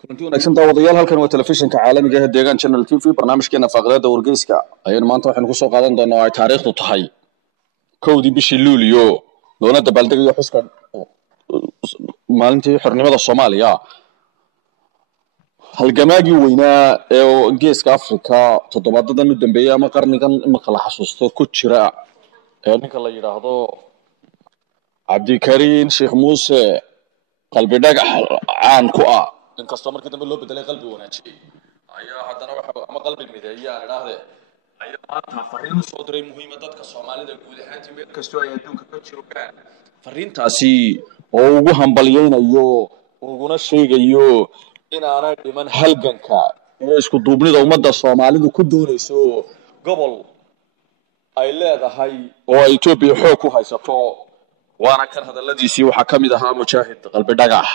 kulanti wanaagsan daawadayaal halkan waa telefishinka caalamiga ah deegaan channel TV barnaamijkeena faaqadada wargeyska ayaan maanta waxaan ku soo qaadan doonaa ay taariikhdu tahay kowdii bishii Luulyo doona dabaaldegayo xuska maalintii xornimada Soomaaliya halgamaagii weynaa ee geeska Afrika toddobaadadan u dambeeyay ama qarnigan imika la xasuusto ku jira ee ninka la yiraahdo Cabdikariin Sheekh Muuse qalbi dhagax caan ku ah inkastoo markii dambe loo bedelay qalbi wanaajiyay ayaa haddana waxa ama qalbi mideeya aan idhaahdee ayaa maanta fariin soo diray muhiim ah dadka Soomaalida guud ahaan meel kastoo ay adduunka ka joogaan fariintaasi oo ugu hambalyeynayo uguna sheegayo in aanay dhiman halganka ee isku duubnida ummadda Soomaalidu ku doonayso gobol ay leedahay oo Itoobiya xoog ku haysato وانا كان هذا الذي سي وحكمها مجاهد قلب دغح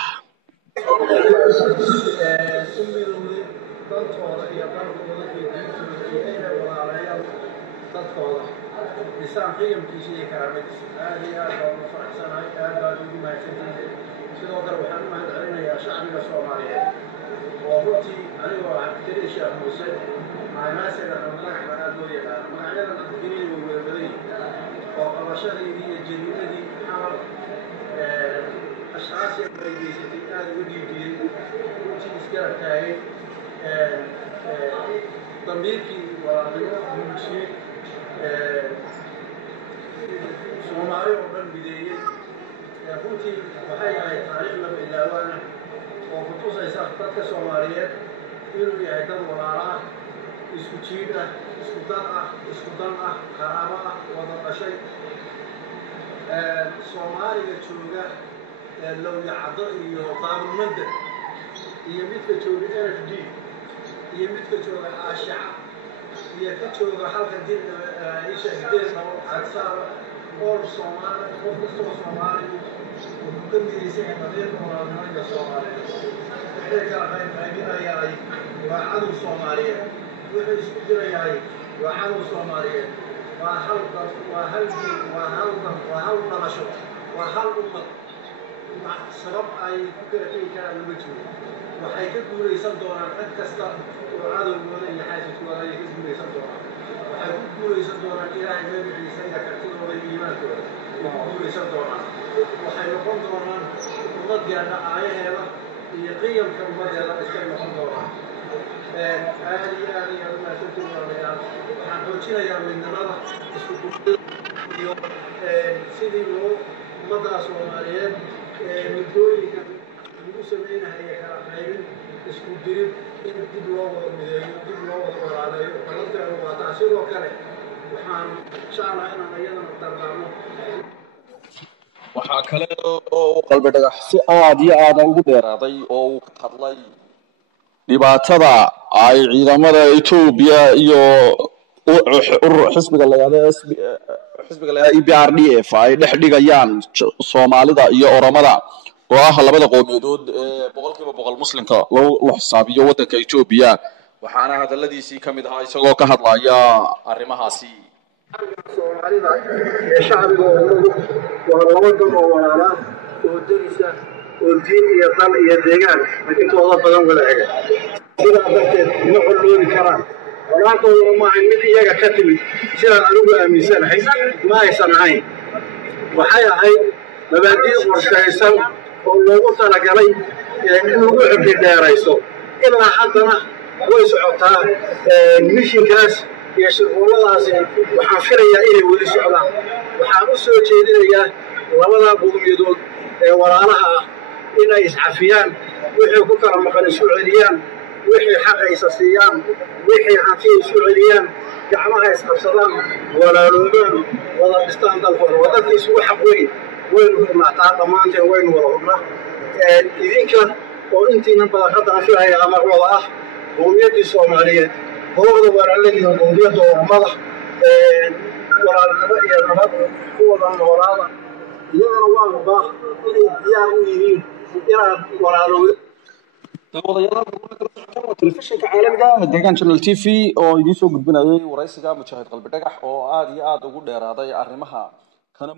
أشخاص يجلسون في هذا الوديعي وتذكر تاريخ ضميري ومشي سومالي وبن بداية فوتي وحي على تاريخ لما إلا وانا وخصوصا يسافر كسوماليات يقولوا لي عدد وراء إسكوتشينا إسكوتانا خرابة وضع شيء Soomaaliga jooga loo yacdo iyo qaabulmada iyo midka jooga NFD iyo midka jooga Aashaca iyo ka jooga halka dib ay sheegteen oo aksar oo Soomaali oo kastoo Soomaali oo ka midaysan qadiyada walaalaha Soomaaliyeed waxay ka qaybqaybinayaan waa cadu Soomaaliyeed waxay isku jirayaan waa cadu Soomaaliyeed وهل نشر وهل أمة سبب أي فكرة كان المجهول وحيكون يصدرون أكثر وعدم ولا يحاسب ولا يكذب يصدرون وحيكون يصدرون إلى إمام الرسالة كثير من الإيمان وحيكون يصدرون وحيكون دوران وضع آية يقيم كم مرة استمع دوران آلي ما تكون عليها وحنقولنا يا من نرى سيدي لو مدى Soomaaliyeed midooyinka lagu sameeyay hay kala isku dirin in dib loo wada mideeyo dib loo wada walaalayo qalabta waa taasoo kale waxaan jeclahay inaan ayadana tartaamo waxa kale oo qalbi dhagax si aad iyo aad ugu dheeraaday oo uu ka hadlay dhibaatada ay ciidamada Itoobiya iyo xisbiga la yiraahdo EPRDF ay dhex dhigayaan Soomaalida iyo Oromada oo ah labada qowmiyadood ee boqolkiiba boqol muslimka loo xisaabiyo wadanka Itoobiya waxaana hadaladiisii kamid ahaa isagoo ka hadlaya arrimahaasi Soomaalida ee shacbiga waa labada walaala oo dirisa oo diin iyo dal iyo deegaan intooda badan wada xiga sida dadka ma xullooni karaan walaaqooda ma ahan mid iyaga ka timid sida anigu aaminsanahay ma aysan ahayn waxay ahayd mabaadiic qorshaysan oo loogu talagalay in lagu xubin dheerayso ilaa haddana way socotaa mishinkaas iyo shirqooladaasi waxaan filayaa inay weli socdaan waxaan u soo jeedinayaa labada qowmiyadood ee walaalaha ah inay iscafiyaan wixii ku kala maqan isu celiyaan wixii xaqaysa siiyaan wixii hanti isu celiyaan gacmaha isqabsadaan walaaloobaan wada dhistaan dalkooda wadadkii isugu xaq weyn waynu hurnaataa dhammaanteen waynu wada hurnaa idinka oo intiina badan hadda aan filaya ama wada ah qowmiyaddii Soomaaliyeed hooda walaaladii qowmiyadda Oromada walaalnimo iyo nabad ku wada noolaada iyagana waa baax inay diyaar u yihiin inaad walaaloobaan telefishinka caalamiga ah deegaan channel TV oo idin soo gudbinayay waraysiga mujaahid qalbi dhagax oo aad iyo aad ugu dheeraaday arrimaha